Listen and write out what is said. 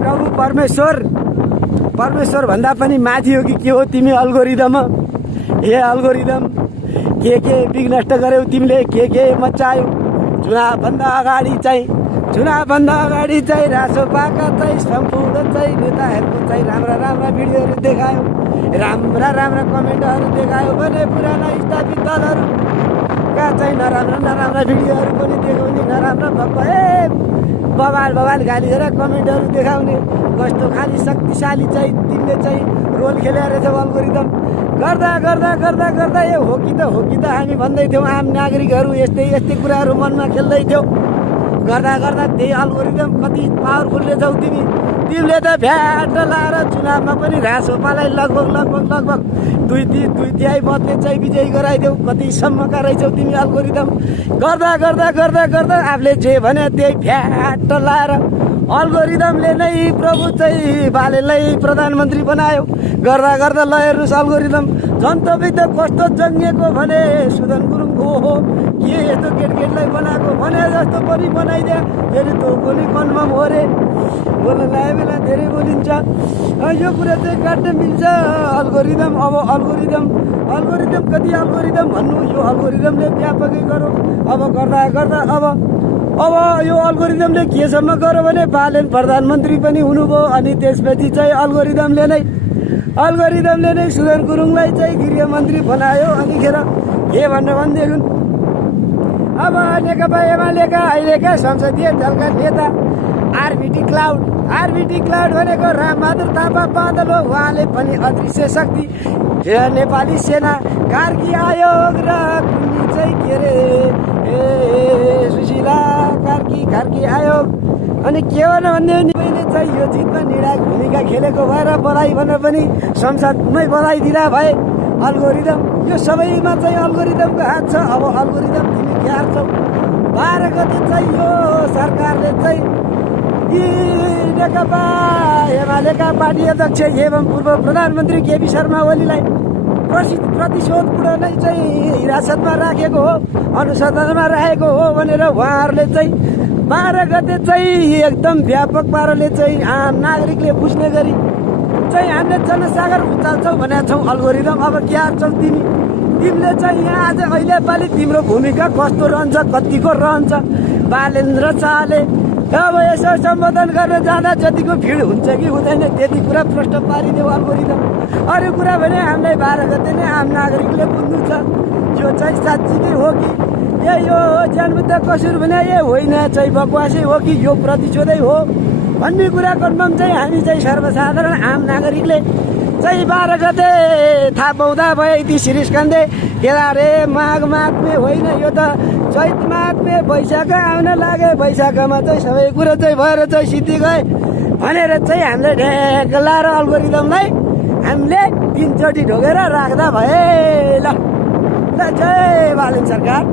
प्रभु परमेश्वर भन्दा पनि माथि हो कि के हो तिमी अल्गोरिदम? हे अल्गोरिदम, के विघ्नष्ट गर्यौ तिमीले, के मचायौ? चुनावभन्दा अगाडि चाहिँ रासोपाका चाहिँ सम्पूर्ण चाहिँ नेताहरूको चाहिँ राम्रा भिडियोहरू देखायो, राम्रा कमेन्टहरू देखायो भने पुराना स्थापित दलहरूका चाहिँ नराम्रा भिडियोहरू पनि देखाउने, नराम्रा बवाल गाली गरेर कमेन्टहरू देखाउने। कस्तो खाली शक्तिशाली चाहिँ तिमीले चाहिँ रोल खेलेर रहेछौ अल्गोरिदम। गर्दा यो हो कि त हामी भन्दै थियौँ, आम नागरिकहरू यस्तै कुराहरू मनमा खेल्दै थियौ। गर्दा त्यही अल्गोरिदम कति पावरफुल रहेछौ तिमीले त भ्याट लाएर चुनावमा पनि रासोपालाई लगभग दुई तिहाई मतले चाहिँ विजयी गराइदेऊ। कतिसम्मका रहेछौ तिमी अल्गोरिदम। गर्दा आफूले जे भने त्यही भ्याट लाएर अल्गोरिदमले नै प्रभु चाहिँ बालेलाई प्रधानमन्त्री बनायो। गर्दा ल हेर्नुहोस् अल्गोरिदम झन् तपाईँ त कस्तो जङ्गिएको भने सुदन गुरुङ हो के यस्तो केटलाई बनाएको भने जस्तो पनि बनाइदिए। फेरि तँ पनि कन्फर्म हो रे, बोल्न लाग्यो बेला धेरै बोलिन्छ। यो कुरा चाहिँ काट्न मिल्छ अल्गोरिदम। अब अल्गोरिदम कति अल्गोरिदम भन्नु, यो अल्गोरिदमले व्यापकै गरौँ। अब गर्दा अब यो अल्गोरिदमले केसम्म गर्यो भने बालेन प्रधानमन्त्री पनि हुनुभयो। अनि त्यसपछि चाहिँ अल्गोरिदमले नै सुदन गुरुङलाई चाहिँ गृहमन्त्री बनायो। अनिखेर के भनेदेखि अब नेकपा एमालेका अहिलेका संसदीय दलका नेता आरबीटी क्लाउड भनेको रामबहादुर थापा बादल हो। उहाँले पनि अदृश्य शक्ति नेपाली सेना कार्की आयोग र कुनी चाहिँ के अरे सुशीला कार्की आयोग। अनि के भन्यो भनेदेखि चाहिँ यो जितमा निर्णायक भूमिका खेलेको भएर बधाई भनेर पनि संसदमै बधाई दिँदा भए। अल्गोरिदम यो सबैमा चाहिँ अल्गोरिदमको हात छ। अब अल्गोरिदम तिमी के हार्छौ? 12 गते चाहिँ यो सरकारले चाहिँ नेकपा एमालेका पार्टी अध्यक्ष एवं पूर्व प्रधानमन्त्री केपी शर्मा ओलीलाई प्रतिशोधपूर्ण चाहिँ हिरासतमा राखेको हो, अनुसन्धानमा राखेको हो भनेर उहाँहरूले चाहिँ 12 गते चाहिँ एकदम व्यापक पाराले चाहिँ आम नागरिकले बुझ्ने गरी चाहिँ हामीले जनसागर उचाल्छौँ भनेका छौँ। अल्गोरिदम अब के हार्छौ तिमीले चाहिँ यहाँ आज अहिले पालि तिम्रो भूमिका कस्तो रहन्छ, कतिको रहन्छ? बालेन्द्र शाहले अब यसो सम्बोधन गर्न जाँदा जतिको भिड हुन्छ कि हुँदैन त्यति कुरा प्रश्न पारिदेऊ अल्गोरिदम। अरू कुरा भने हामीलाई 12 गते नै आम नागरिकले बुझ्नु छ यो चाहिँ साँच्ची नै हो कि यो जनमुद्दा कसुर भने यो होइन चाहिँ बकवासै हो कि यो प्रतिशोधै हो भन्ने कुरा कन्फर्म चाहिँ हामी चाहिँ सर्वसाधारण आम नागरिकले चाहिँ 12 गते थाहा पाउँदा भयो। यति शिरिषकान्दे केरा रे माघमे होइन, यो त चैत माघमे वैशाख आउन लागे। वैशाखमा चाहिँ सबै कुरो चाहिँ भएर चाहिँ सिद्धि गए भनेर चाहिँ हामीले ढेक लाएर अल्गोरिदमलाई हामीले 3 चोटि ढोगेर राख्दा भए। ल जय बालेन सरकार।